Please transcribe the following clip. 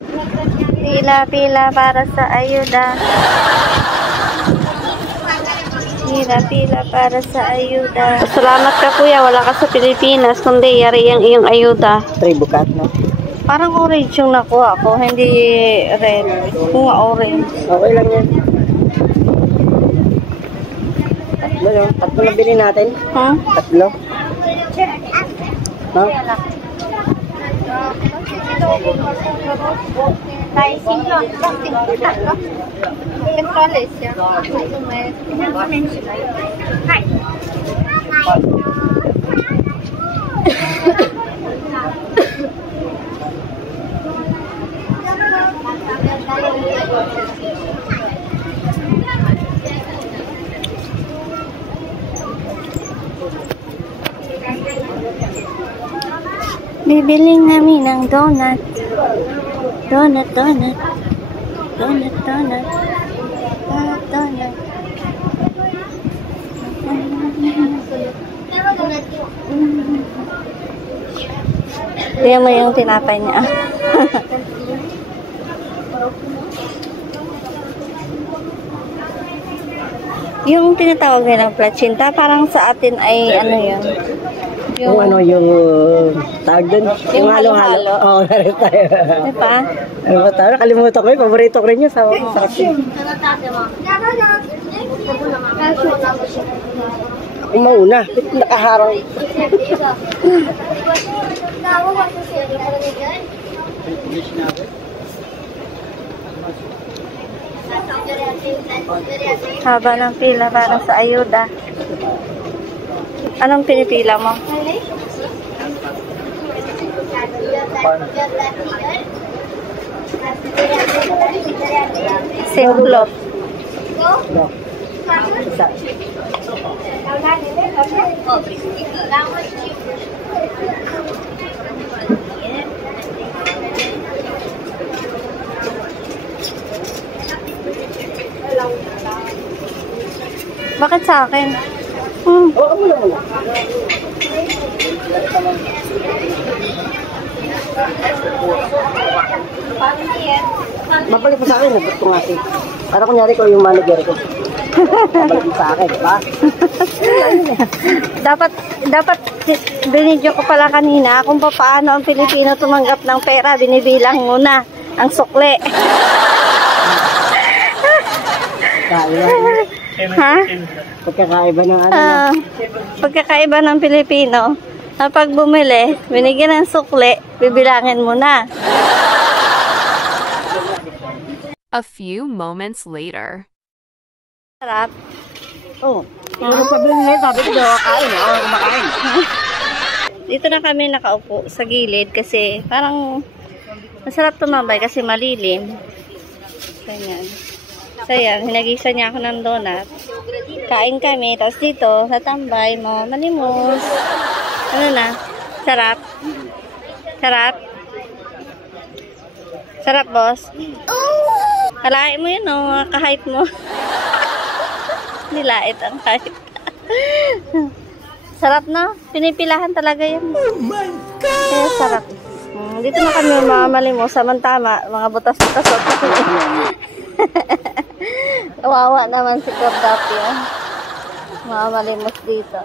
Pila-pila para sa ayuda. Pila-pila para sa ayuda. Salamat ka kuya, wala ka sa Pilipinas, kundi yari ang iyong ayuda. Tribukat, no? Parang orange yung nakuha ko, hindi red. Kung orange. Okay lang yan. Tatlo na bilhin natin. Huh? Tatlo. No? Bibili namin ng donut. Donut, donut. Donut, donut. Donut, donut. Tingnan mo yung tinapay niya. Yung tinatawag nilang placenta, parang sa atin ay ano yun? Yung ano yung tawag dun? Yung halo-halo. Oo, narin tayo. Diba? Ano ba tayo? Nakalimutan ko yun. Paborito ko rin yun. Sa akin. Yung mauna. Nakaharang. Haba ng pila para sa ayuda. Anong pinipila mo? Simplot. Bakit sa akin? Oo, muna. Mabalik mo sa akin. Nagot ko nga siya. Para kunyari ko yung manager ko. Mabalik mo sa akin, diba? dapat binidyo ko pala kanina kung paano ang Pilipino tumanggap ng pera. Binibilang muna ang sukle. Ha? Pagkakaiba ng ano. Pagkakaiba ng Pilipino. Kapag bumili, binigyan ng sukle, bibilangin mo na. A few moments later. Sarap. Oo. Ano sabihin ngayon? Sabi ko, kain. Kumakain. Dito na kami nakaupo sa gilid kasi parang masarap tumambay kasi malilim. Ganyan. So yan, hinagisa niya ako ng donut. Kain kami, tapos dito, natambay mo, malimos. Ano na? Sarap? Sarap? Sarap, boss? Kalain mo yun, no? Kahit mo. Nilait ang kahit. Sarap, no? Pinipilahan talaga yan. Oh my God! Kaya sarap. Dito na kami mamalimos. Samantama, mga butas-butas. Kawawa naman si Kordapi. Mamalimos dito.